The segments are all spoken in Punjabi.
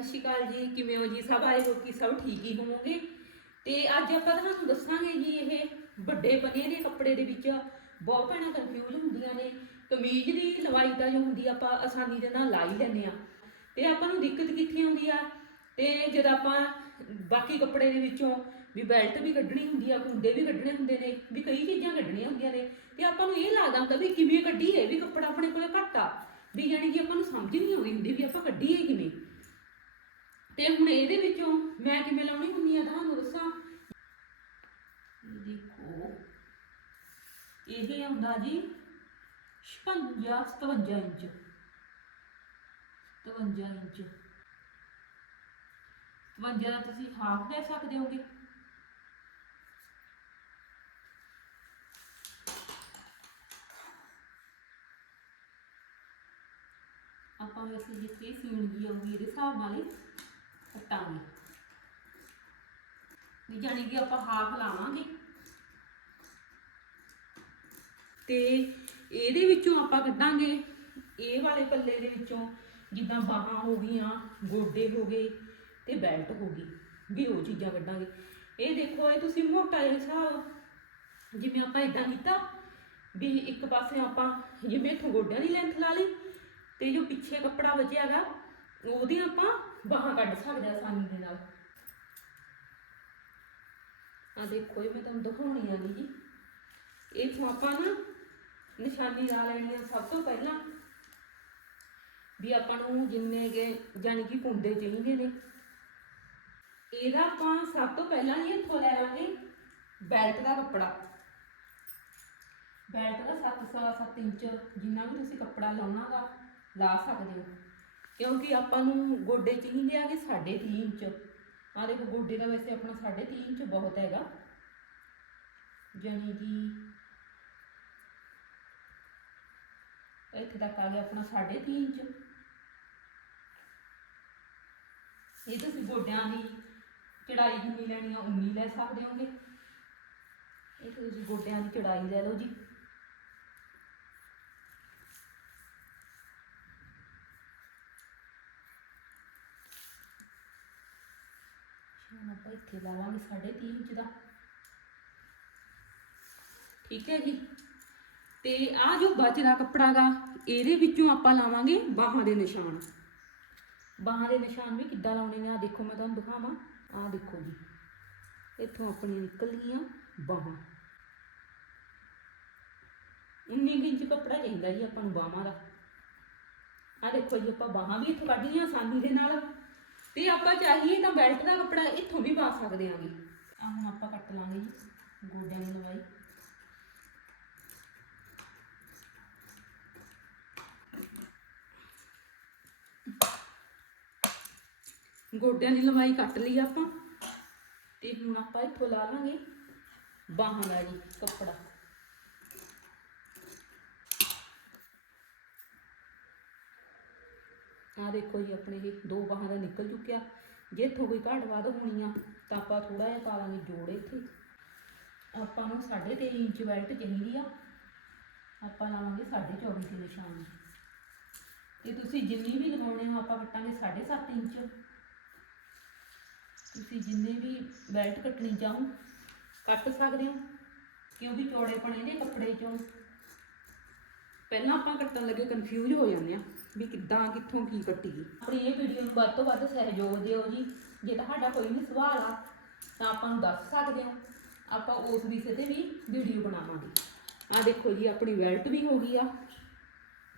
ਸਤਿ ਸ਼੍ਰੀ ਅਕਾਲ ਜੀ, ਕਿਵੇਂ ਹੋ ਜੀ? ਸਭ ਆਏ ਹੋ ਕਿ? ਸਭ ਠੀਕ ਹੀ ਹੋਵੋਗੇ? ਤੇ ਅੱਜ ਆਪਾਂ ਤੁਹਾਨੂੰ ਦੱਸਾਂਗੇ ਜੀ ਇਹ ਵੱਡੇ ਬਨੇ ਦੇ ਕੱਪੜੇ ਦੇ ਵਿੱਚ। ਬਹੁਤ ਭੈਣਾਂ ਕਨਫਿਊਜ਼ ਹੁੰਦੀਆਂ ਨੇ। ਕਮੀਜ਼ ਦੀ ਲਵਾਈ ਤਾਂ ਜੋ ਹੁੰਦੀ ਆਪਾਂ ਆਸਾਨੀ ਦੇ ਨਾਲ ਲਾ ਹੀ ਲੈਂਦੇ ਆ। ਤੇ ਆਪਾਂ ਨੂੰ ਦਿੱਕਤ ਕਿੱਥੇ ਆਉਂਦੀ ਆ? ਤੇ ਜਦ ਆਪਾਂ ਬਾਕੀ ਕੱਪੜੇ ਦੇ ਵਿੱਚੋਂ ਵੀ ਬੈਲਟ ਵੀ ਕੱਢਣੀ ਹੁੰਦੀ ਆ, ਕੁੰਡੇ ਵੀ ਕੱਢਣੇ ਹੁੰਦੇ ਨੇ, ਵੀ ਕਈ ਚੀਜ਼ਾਂ ਕੱਢਣੀਆਂ ਹੁੰਦੀਆਂ ਨੇ। ਤੇ ਆਪਾਂ ਨੂੰ ਇਹ ਲੱਗਦਾ ਹੁੰਦਾ ਵੀ ਕਿਵੇਂ ਕੱਢੀਏ? ਵੀ ਕੱਪੜਾ ਆਪਣੇ ਕੋਲੇ ਘੱਟ ਆ। ਵੀ ਯਾਨੀ ਕਿ ਆਪਾਂ ਨੂੰ ਸਮਝ ਨਹੀਂ ਆਉਂਦੀ ਹੁੰਦੀ ਵੀ ਆਪਾਂ ਕੱਢੀਏ ਕਿਵੇਂ? ਤੇ ਹੁਣ ਇਹਦੇ ਵਿੱਚੋਂ ਮੈਂ ਕਿਵੇਂ ਲਾਉਣੀ ਹੁੰਦੀ ਆ? ਤੁਹਾਨੂੰ ਦੱਸਾਂ। ਦੇਖੋ। ਇਹ ਆਉਂਦਾ ਜੀ 56 57 ਇੰਚ। 57 ਇੰਚ। 52 ਦਾ ਤੁਸੀਂ ਹਾਫ ਲੈ ਸਕਦੇ ਹੋਗੇ। ਆਪਾਂ ਵੈਸੇ ਜਿੱਥੇ ਸੀਣ ਗਈ ਆਊਗੀ ਇਹਦੇ ਹਿਸਾਬ ਨਾਲ ਹੀ ਕੱਟਾਂਗੇ ਵੀ ਜਾਣੀ ਕਿ ਆਪਾਂ ਹਾਫ ਲਾਵਾਂਗੇ। ਤੇ ਇਹਦੇ ਵਿੱਚੋਂ ਆਪਾਂ ਕੱਢਾਂਗੇ, ਇਹ ਵਾਲੇ ਪੱਲੇ ਦੇ ਵਿੱਚੋਂ ਜਿੱਦਾਂ ਬਾਹਾਂ ਹੋ ਗਈਆਂ, ਗੋਡੇ ਹੋ ਗਏ ਤੇ ਬੈਲਟ ਹੋ ਗਈ, ਵੀ ਉਹ ਚੀਜ਼ਾਂ ਕੱਢਾਂਗੇ। ਇਹ ਦੇਖੋ, ਇਹ ਤੁਸੀਂ ਮੋਟਾ ਜਿਹਾ ਹਿਸਾਬ, ਜਿਵੇਂ ਆਪਾਂ ਇਦਾਂ ਕੀਤਾ, ਵੀ ਇੱਕ ਪਾਸੇ ਆਪਾਂ ਜਿਵੇਂ ਇੱਥੋਂ ਗੋਡਿਆਂ ਦੀ ਲੈਂਥ ਲਾ ਲਈ ਤੇ ਜੋ ਪਿੱਛੇ ਕੱਪੜਾ ਬਚਿਆਗਾ ਉਹਦੀ ਆਪਾਂ ਬਾਹਾਂ ਕੱਢ ਸਕਦੇ ਆ ਆਸਾਨੀ ਦੇ ਨਾਲ। ਆ ਦੇਖੋ ਇਹ ਮੈਂ ਤੁਹਾਨੂੰ ਦਿਖਾਉਣੀ ਆ ਜੀ ਇਥੋਂ ਆਪਾਂ ਨਾ ਨਿਸ਼ਾਨੀ ਲਾ ਲੈਣੀ ਆ ਸਭ ਤੋਂ ਪਹਿਲਾਂ। ਵੀ ਆਪਾਂ ਨੂੰ ਜਿੰਨੇ ਕੇ ਜਾਨੀ ਕਿ ਕੁੰਡੇ ਚਾਹੀਦੇ ਨੇ। ਇਹਦਾ ਆਪਾਂ ਸਭ ਤੋਂ ਪਹਿਲਾਂ ਹੀ ਇੱਥੋਂ ਲੈ ਲਾਂਗੇ ਬੈਲਟ ਦਾ ਕੱਪੜਾ। ਬੈਲਟ ਦਾ 7 ਸਵਾ 7 ਇੰਚ ਜਿੰਨਾ ਵੀ ਤੁਸੀਂ ਕੱਪੜਾ ਲਾਉਣਾਗਾ, ਲਾ ਸਕਦੇ ਹੋ। ਕਿਉਂਕਿ ਆਪਾਂ ਨੂੰ ਗੋਡੇ ਚਾਹੀਦੇ ਆਗੇ 3.5 ਇੰਚ। ਆ ਦੇਖੋ, ਗੋਡੇ ਦਾ ਵੈਸੇ ਆਪਣਾ 3.5 ਇੰਚ ਬਹੁਤ ਹੈਗਾ। ਜਾਨੀ ਕਿ ਇੱਥੇ ਤੱਕ ਆ ਗਿਆ ਆਪਣਾ 3.5 ਇੰਚ। ਇਹ ਤੁਸੀਂ ਗੋਡਿਆਂ ਦੀ ਚੜਾਈ ਜਿੰਨੀ ਲੈਣੀ ਆ, ਉਨੀ ਲੈ ਸਕਦੇ ਹੋਗੇ। ਇਹ ਤੁਸੀਂ ਗੋਡਿਆਂ ਦੀ ਚੜਾਈ ਲੈ ਲਓ ਜੀ। ਹੁਣ ਆਪਾਂ ਇੱਥੇ ਲਾਵਾਂਗੇ 3.5 ਇੰਚ ਦਾ। ਠੀਕ ਹੈ ਜੀ? ਤੇ ਆ ਜੋ ਬਚਦਾ ਕੱਪੜਾ ਗਾ ਇਹਦੇ ਵਿੱਚੋਂ ਆਪਾਂ ਲਾਵਾਂਗੇ ਬਾਹਾਂ ਦੇ ਨਿਸ਼ਾਨ। ਬਾਹਾਂ ਦੇ ਨਿਸ਼ਾਨ ਵੀ ਕਿੱਦਾਂ ਲਾਉਣੇ ਨੇ? ਆ ਦੇਖੋ ਮੈਂ ਤੁਹਾਨੂੰ ਦਿਖਾਵਾਂ। ਆ ਦੇਖੋ ਜੀ। ਇੱਥੋਂ ਆਪਣੀਆਂ ਨਿਕਲ ਗਈਆਂ ਬਾਹਾਂ। 19 ਕੁ ਇੰਚ ਕੱਪੜਾ ਚਾਹੀਦਾ ਜੀ ਆਪਾਂ ਨੂੰ ਬਾਹਾਂ ਦਾ। ਆ ਦੇਖੋ ਜੀ, ਆਪਾਂ ਬਾਹਾਂ ਵੀ ਇੱਥੋਂ ਕੱਢ ਲਈਆਂ, ਆਸਾਨੀ ਦੇ ਨਾਲ। ਤੇ ਆਪਾਂ ਚਾਹੀਏ ਤਾਂ ਬੈਲਟ ਦਾ ਕੱਪੜਾ ਇੱਥੋਂ ਵੀ ਪਾ ਸਕਦੇ ਆਂਗੇ। ਆ ਹੁਣ ਆਪਾਂ ਕੱਟ ਲਾਂਗੇ ਜੀ, ਗੋਡਿਆਂ ਦੀ ਲਵਾਈ। ਗੋਡਿਆਂ ਦੀ ਲੰਬਾਈ ਕੱਟ ਲਈ ਆਪਾਂ। ਤੇ ਹੁਣ ਆਪਾਂ ਇੱਥੋਂ ਲਾ ਲਾਂਗੇ ਬਾਹਾਂ ਦਾ ਜੀ ਕੱਪੜਾ। ਆ ਦੇਖੋ ਜੀ, ਆਪਣੇ ਇਹ ਦੋ ਬਾਹਾਂ ਦਾ ਨਿਕਲ ਚੁੱਕਿਆ। ਜੇ ਇੱਥੋਂ ਕੋਈ ਘਾਟ ਵੱਧ ਹੋਣੀ ਆ, ਤਾਂ ਆਪਾਂ ਥੋੜਾ ਜਿਹਾ ਪਾ ਲਾਂਗੇ ਜੋੜ ਇੱਥੇ। ਆਪਾਂ ਨੂੰ 3.5 ਇੰਚ ਬੈਲਟ ਚਾਹੀਦੀ ਆ। ਆਪਾਂ ਲਾਵਾਂਗੇ 24.5 ਦੇ ਨਿਸ਼ਾਨ। ਤੇ ਤੁਸੀਂ ਜਿੰਨੀ ਵੀ ਲਗਾਉਣੇ ਹੋ, ਆਪਾਂ ਕੱਟਾਂਗੇ 7.5 ਇੰਚ। ਤੁਸੀਂ ਜਿੰਨੇ ਵੀ ਬੈਲਟ ਕੱਟਣੀ ਚਾਹੋ, ਕੱਟ ਸਕਦੇ ਹੋ। ਕਿਉਂਕਿ ਚੌੜੇ ਪਣੇ ਨੇ ਕੱਪੜੇ ਚੋਂ ਪਹਿਲਾਂ ਆਪਾਂ ਕੱਟਣ ਲੱਗੇ ਕਨਫਿਊਜ਼ ਹੋ ਜਾਂਦੇ ਆ ਵੀ ਕਿੱਦਾਂ ਕਿੱਥੋਂ ਕੀ ਕੱਟੀਏ। ਆਪਣੀ ਇਹ ਵੀਡੀਓ ਨੂੰ ਵੱਧ ਤੋਂ ਵੱਧ ਸਹਿਯੋਗ ਦਿਓ ਜੀ। ਜੇ ਤੁਹਾਡਾ ਕੋਈ ਵੀ ਸਵਾਲ ਆ ਤਾਂ ਆਪਾਂ ਨੂੰ ਦੱਸ ਸਕਦੇ ਹੋ ਆਪਾਂ ਉਸ ਵਿਸ਼ੇ ਤੇ ਵੀ ਵੀਡੀਓ ਬਣਾਵਾਂਗੇ। ਆ ਦੇਖੋ ਜੀ ਆਪਣੀ ਬੈਲਟ ਵੀ ਹੋ ਗਈ ਆ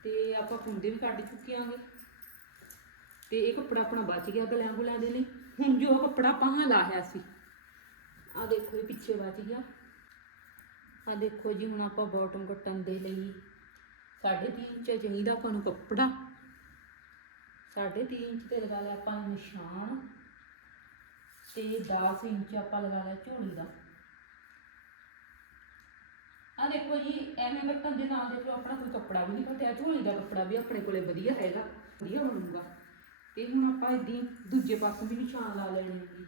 ਤੇ ਆਪਾਂ ਕੁੰਡੇ ਵੀ ਕੱਢ ਚੁੱਕੇ ਆਂਗੇ। ਤੇ ਇਹ ਕੱਪੜਾ ਆਪਣਾ ਬਚ ਗਿਆ ਗਲਿਆਂ ਗੁਲਿਆਂ ਦੇ ਲਈ। ਹੁਣ ਜੋ ਕੱਪੜਾ ਆਪਾਂ ਲਾਹਿਆ ਸੀ ਆ ਦੇਖੋ ਇਹ ਪਿੱਛੇ ਬਚ ਗਿਆ। ਆ ਦੇਖੋ ਜੀ ਹੁਣ ਆਪਾਂ ਬਾਟਮ ਕੱਟਣ ਦੇ ਲਈ 3.5 ਇੰਚ ਚਾਹੀਦਾ ਆਪਾਂ ਨੂੰ ਕੱਪੜਾ। 3.5 ਇੰਚ ਤੇ ਲਗਾ ਲਿਆ ਆਪਾਂ ਨਿਸ਼ਾਨ। ਤੇ 10 ਇੰਚ ਆਪਾਂ ਲਗਾ ਲਿਆ ਝੋਲੀ ਦਾ। ਆ ਦੇਖੋ ਜੀ, ਐਵੇਂ ਕੱਟਣ ਦੇ ਨਾਲ ਦੇਖੋ ਆਪਣਾ ਕੋਈ ਕੱਪੜਾ ਵੀ ਨਹੀਂ ਘਟਿਆ ਝੋਲੀ ਦਾ ਕੱਪੜਾ ਵੀ ਆਪਣੇ ਕੋਲੇ ਵਧੀਆ ਹੈਗਾ, ਵਧੀਆ ਬਣੂਗਾ। ਤੇ ਹੁਣ ਆਪਾਂ ਇਦਾਂ ਦੂਜੇ ਪਾਸੇ ਵੀ ਨਿਸ਼ਾਨ ਲਾ ਲੈਣੇ ਨੇ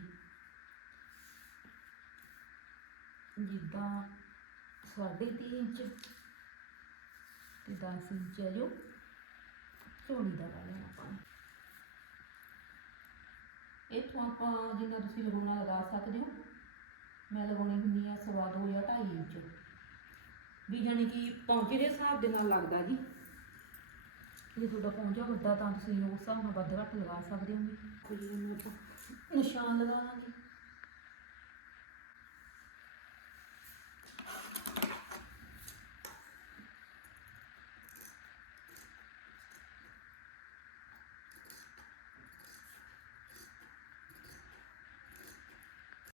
ਜਿੱਦਾਂ 3.5 ਇੰਚ ਤੇ 10 ਇੰਚ ਹੈ ਜੋ ਝੋਲੀ ਦਾ ਲਾ ਲੈਣਾ ਆਪਾਂ ਨੇ। ਇੱਥੋਂ ਆਪਾਂ ਜਿੰਨਾ ਤੁਸੀਂ ਲਗਾਉਣਾ ਲਗਾ ਸਕਦੇ ਹੋ। ਮੈਂ ਲਗਾਉਣੀ ਹੁੰਦੀ ਆ ਸਵਾ ਦੋ ਜਾਂ ਢਾਈ ਇੰਚ। ਵੀ ਜਾਣੀ ਕਿ ਪੌਂਚੇ ਦੇ ਹਿਸਾਬ ਦੇ ਨਾਲ ਲੱਗਦਾ ਜੀ। ਜੇ ਤੁਹਾਡਾ ਪੌਂਚਾ ਵੱਡਾ ਤਾਂ ਤੁਸੀਂ ਉਸ ਹਿਸਾਬ ਨਾਲ ਵੱਧ ਘੱਟ ਲਗਾ ਸਕਦੇ ਹੋ ਜੀ ਆਪਾਂ ਨਿਸ਼ਾਨ ਲਗਾ ਲਾਂਗੇ।